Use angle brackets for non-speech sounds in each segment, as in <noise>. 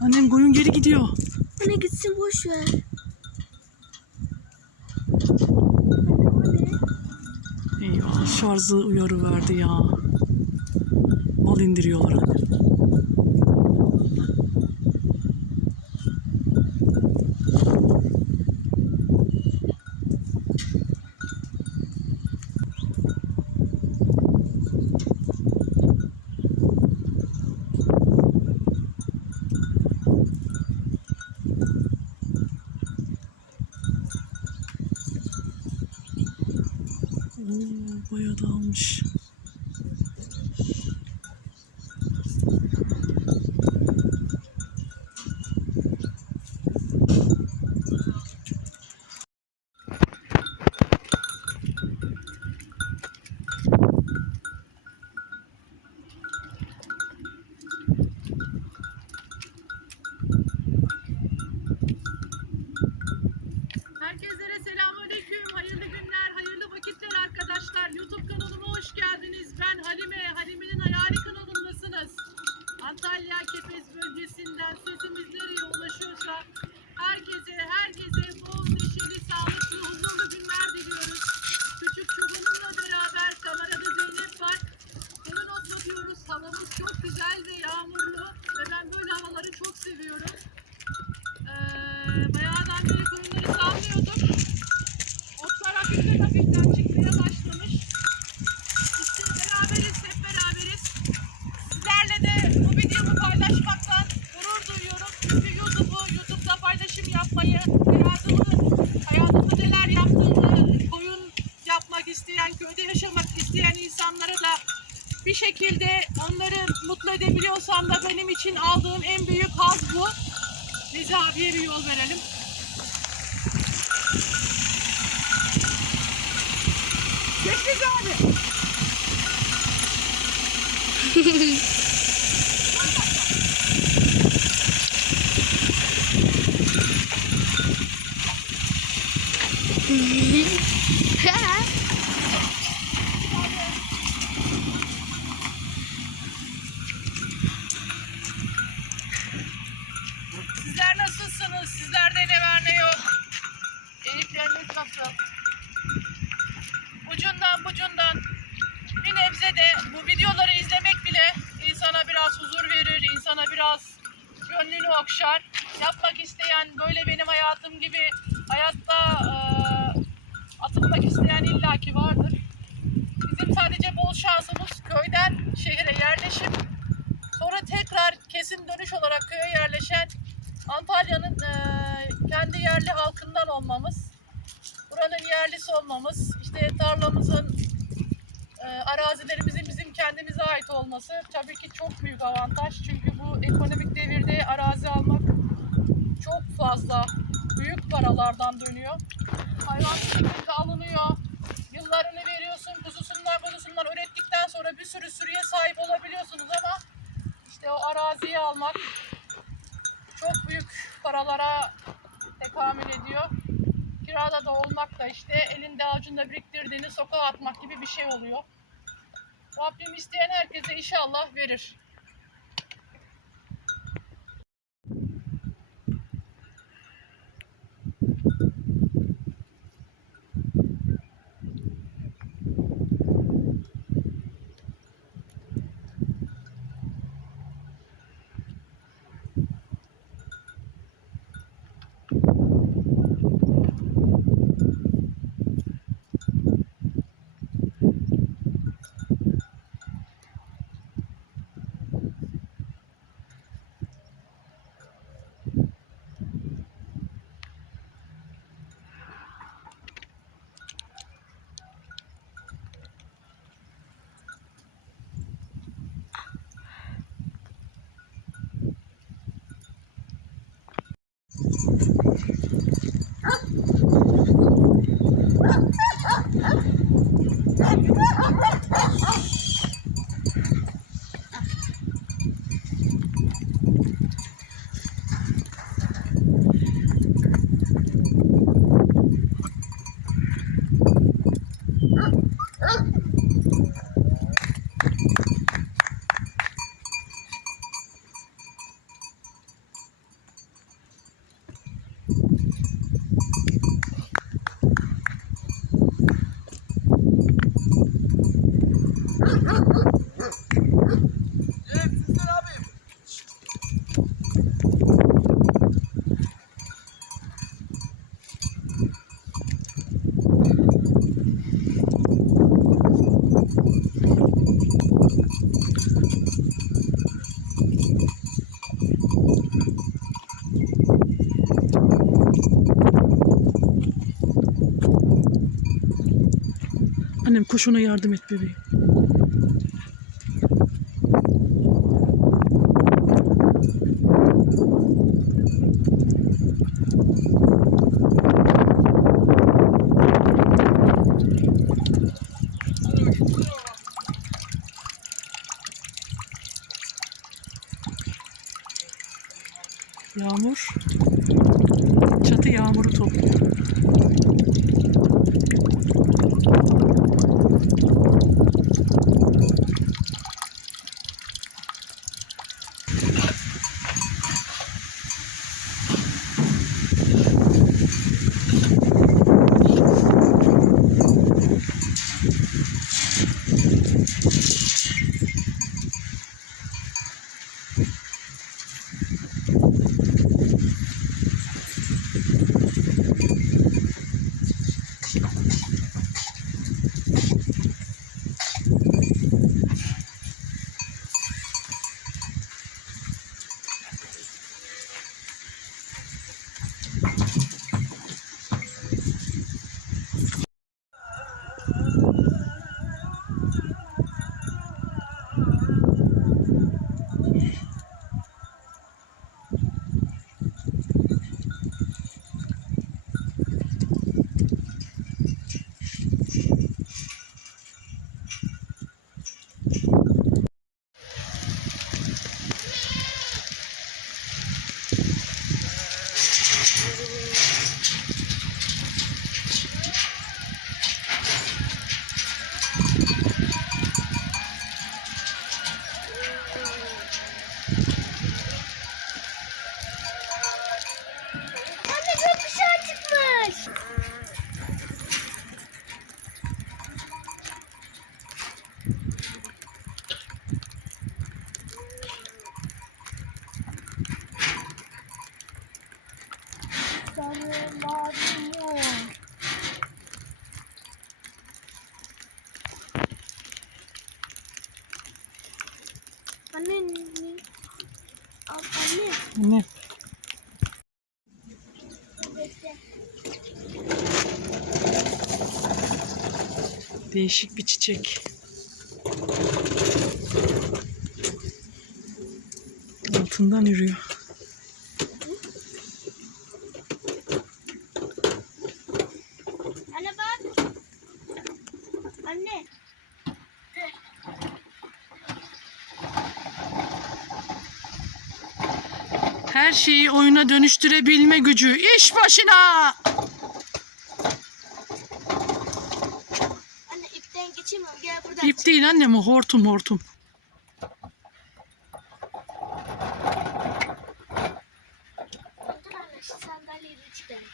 Annem koyun geri gidiyor. Anne gitsin boş ver. Eyvah şarjı uyarı verdi ya. Mal indiriyorlar anne. Oo, bayağı yapmayı, hayatımı, hayatımda neler yaptığımı, koyun yapmak isteyen, köyde yaşamak isteyen insanlara da bir şekilde onları mutlu edebiliyorsam da benim için aldığım en büyük haz bu. Nezi abiye bir yol verelim. Geç Nezi abi. <laughs> khá hả? Kesin dönüş olarak köye yerleşen Antalya'nın eee, kendi yerli halkından olmamız, buranın yerlisi olmamız, işte tarlamızın, eee, arazilerimizin bizim kendimize ait olması tabii ki çok büyük avantaj. Çünkü bu ekonomik devirde arazi almak çok fazla büyük paralardan dönüyor. Hayvan şekilde alınıyor. Yıllarını veriyorsun, kuzusundan kuzusundan ürettikten sonra bir sürü sürüye sahip olabiliyorsunuz ama işte o araziyi almak çok büyük paralara tekamül ediyor. Kirada da olmak da işte elinde avucunda biriktirdiğini sokağa atmak gibi bir şey oluyor. Rabbim isteyen herkese inşallah verir. Annem koş ona yardım et bebeğim. Yağmur. Çatı yağmuru topluyor. Anne, anne. Değişik bir çiçek. Altından yürüyor. Anne bak. Anne. Her şeyi oyuna dönüştürebilme gücü. İş başına! Anne ipten geçeyim mi? Gel buradan. İp değil annem o hortum hortum. Dur anne şu sandalyeyi de çıkarım.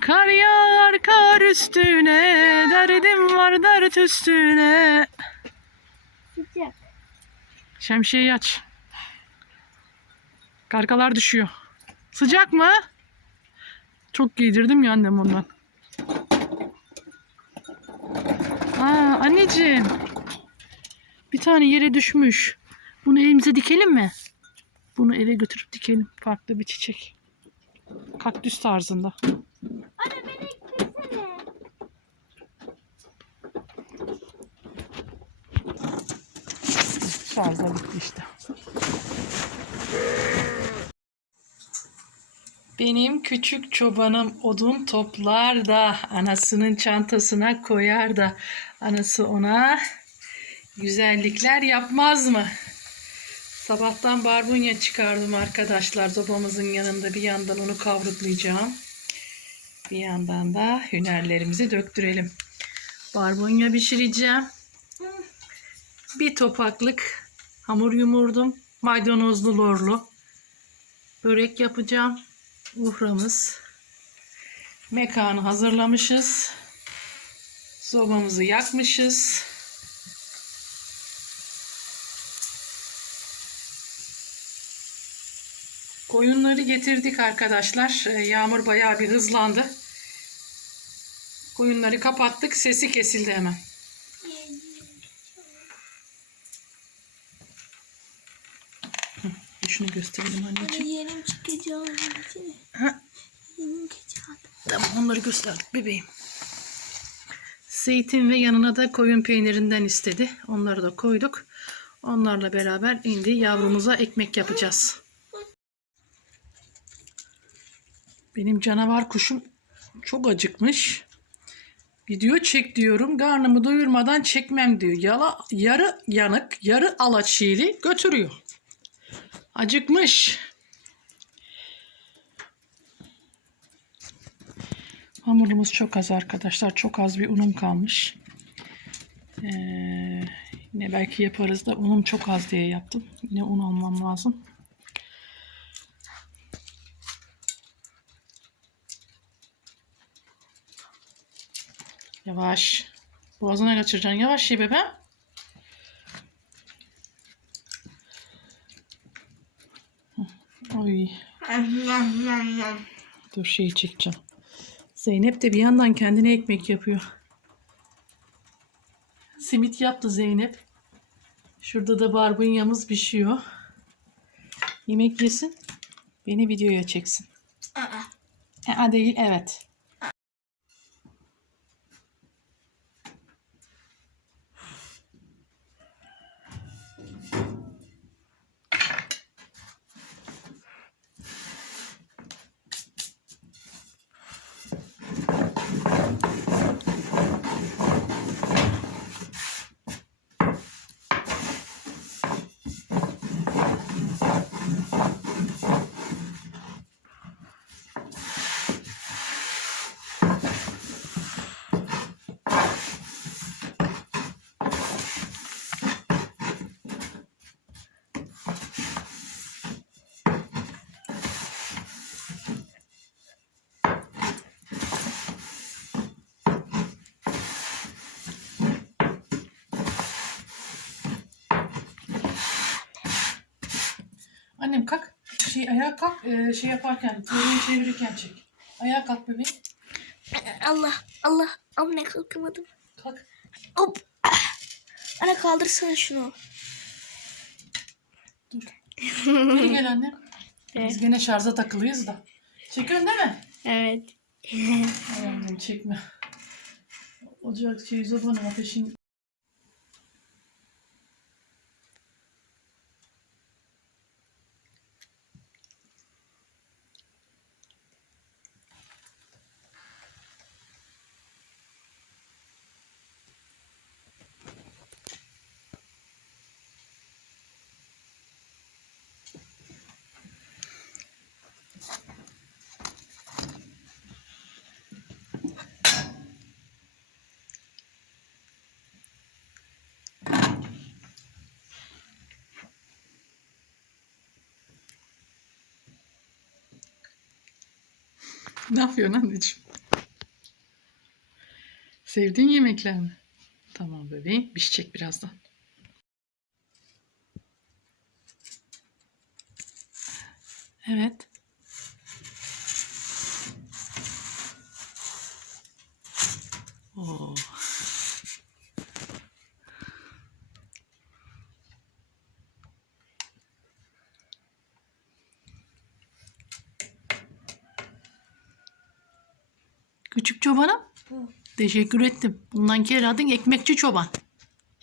Kar yağar kar üstüne, derdim var dert üstüne. Sıcak. Şemsiyeyi aç. Kargalar düşüyor. Sıcak mı? Çok giydirdim ya annem ondan. Aa, anneciğim. Bir tane yere düşmüş. Bunu evimize dikelim mi? Bunu eve götürüp dikelim. Farklı bir çiçek. Kaktüs tarzında. Anne Şarjda bitti işte. Benim küçük çobanım odun toplar da anasının çantasına koyar da anası ona güzellikler yapmaz mı? Sabahtan barbunya çıkardım arkadaşlar sobamızın yanında bir yandan onu kavruklayacağım. Bir yandan da hünerlerimizi döktürelim. Barbunya pişireceğim. bir topaklık hamur yumurdum. Maydanozlu lorlu. Börek yapacağım. Uhramız. Mekanı hazırlamışız. Sobamızı yakmışız. Koyunları getirdik arkadaşlar. Ee, Yağmur bayağı bir hızlandı. Koyunları kapattık. Sesi kesildi hemen. Şunu gösterelim anneciğim. Yerim çıkacağım. Ha, Yerim. Tamam onları gösterdik bebeğim. Zeytin ve yanına da koyun peynirinden istedi. Onları da koyduk. Onlarla beraber indi yavrumuza ekmek yapacağız. Benim canavar kuşum çok acıkmış. Video çek diyorum. Karnımı doyurmadan çekmem diyor. Yala, yarı yanık, yarı alaçili götürüyor. Acıkmış. Hamurumuz çok az arkadaşlar. Çok az bir unum kalmış. Ee, yine belki yaparız da unum çok az diye yaptım. Yine un almam lazım. Yavaş. Boğazına kaçıracaksın. Yavaş ye bebeğim. Oy. Dur şeyi çekeceğim. Zeynep de bir yandan kendine ekmek yapıyor. Simit yaptı Zeynep. Şurada da barbunyamız pişiyor. Yemek yesin. Beni videoya çeksin. Aa. Ha değil evet. Annem kalk. Şey ayağa kalk. Ee, şey yaparken, teoriyi çevirirken çek. Ayağa kalk bebeğim. Allah Allah. Anne kalkamadım. Kalk. Hop. Anne kaldırsana şunu. Dur. Geri gel annem. Evet. Biz gene şarja takılıyız da. Çekiyorsun değil mi? Evet. Ay annem çekme. Ocak şey zobanın ateşin <laughs> Ne yapıyorsun anneciğim? Sevdiğin yemekler mi? Tamam bebeğim. Pişecek birazdan. Evet. Oo. Çobanım. Teşekkür ettim. Bundan kere adın ekmekçi çoban.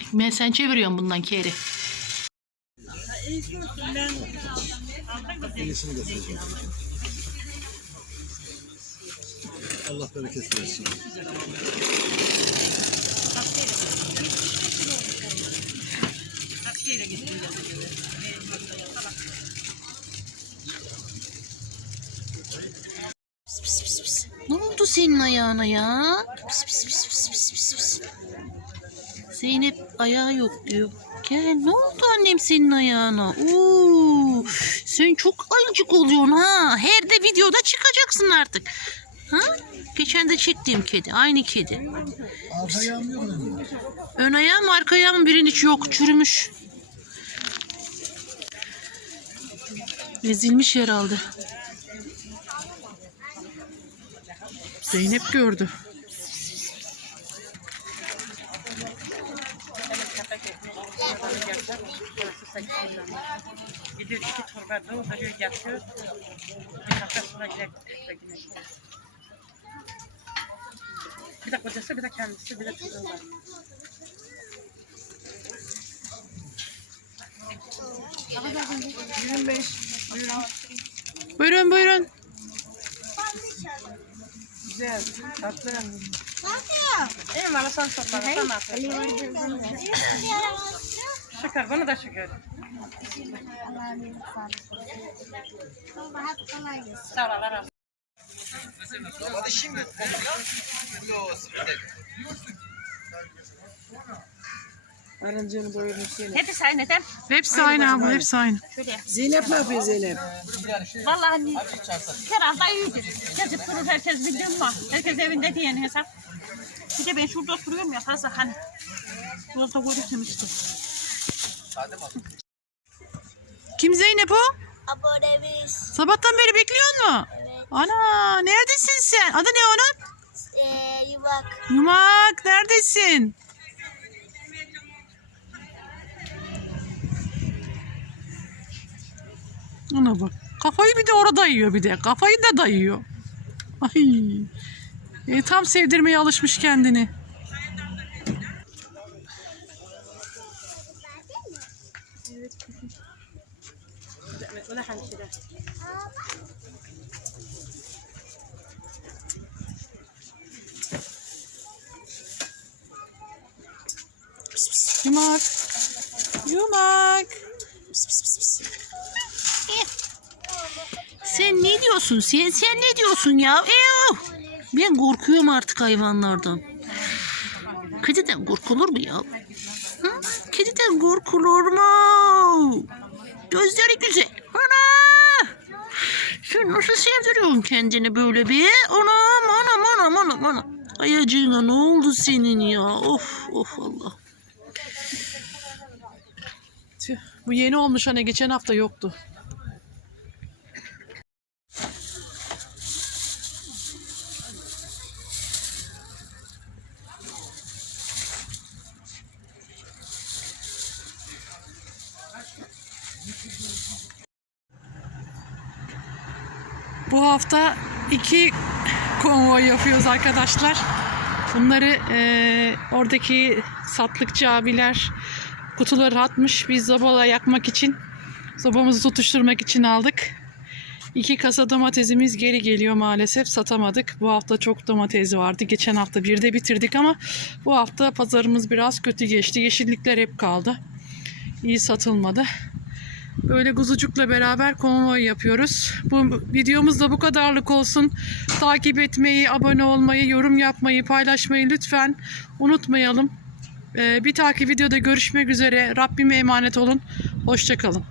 Ekmeği sen çeviriyorsun bundan kere. Yenisini getireceğim. Allah bereket versin. Ne oldu senin ayağına ya? Pis pis pis pis pis pis pis. Zeynep ayağı yok diyor. Gel ne oldu annem senin ayağına? Oo, sen çok ayıcık oluyorsun ha. Her de videoda çıkacaksın artık. Ha? Geçen de çektiğim kedi. Aynı kedi. Arka ayağım yok? Ön ayağım arka ayağım birinin hiç yok. Çürümüş. Ezilmiş herhalde. Zeynep gördü. Gidiyor iki torba dolduruyor yapıyor. Bir kafasına girip Bir de kocası bir de kendisi bir de çocuğu var. Buyurun buyurun. Güzel, tatlı. İyi mi? Sen topla. Tamam. Şükür, bunu da şükür. Sağ ol, Allah razı olsun. Hepsi aynı değil mi? Hepsi aynı abla hepsi aynı. Zeynep ne yapıyor Zeynep? Vallahi hani herhalde iyidir. Gezip durur herkes bildiğin var. Herkes evinde diyen hesap. Bir de ben şurada oturuyorum ya fazla hani. Yolda görürsem işte. Kim Zeynep o? Abonemiz. Sabahtan beri bekliyor mu? Ana neredesin sen? Adı ne onun? Eee yumak. Yumak neredesin? Ona bak. Kafayı bir de orada yiyor bir de. Kafayı da dayıyor. Ay. E, tam sevdirmeye alışmış kendini. Yumak. Yumak. Sen ne diyorsun? Sen sen ne diyorsun ya? Eyo! Ben korkuyorum artık hayvanlardan. Kediden korkulur mu ya? Hı? Kediden korkulur mu? Gözleri güzel. Ana! Sen nasıl sevdiriyorsun kendini böyle bir? Anam anam anam anam anam. Ayacığına ne oldu senin ya? Of of Allah. Bu yeni olmuş hani geçen hafta yoktu. Bu hafta iki konvoy yapıyoruz arkadaşlar. Bunları eee, oradaki satlıkçı abiler kutuları atmış. Biz zabala yakmak için, sobamızı tutuşturmak için aldık. İki kasa domatesimiz geri geliyor maalesef. Satamadık. Bu hafta çok domates vardı. Geçen hafta bir de bitirdik ama bu hafta pazarımız biraz kötü geçti. Yeşillikler hep kaldı. İyi satılmadı. Böyle kuzucukla beraber konvoy yapıyoruz. Bu videomuz da bu kadarlık olsun. Takip etmeyi, abone olmayı, yorum yapmayı, paylaşmayı lütfen unutmayalım. Ee, bir dahaki videoda görüşmek üzere. Rabbime emanet olun. Hoşçakalın.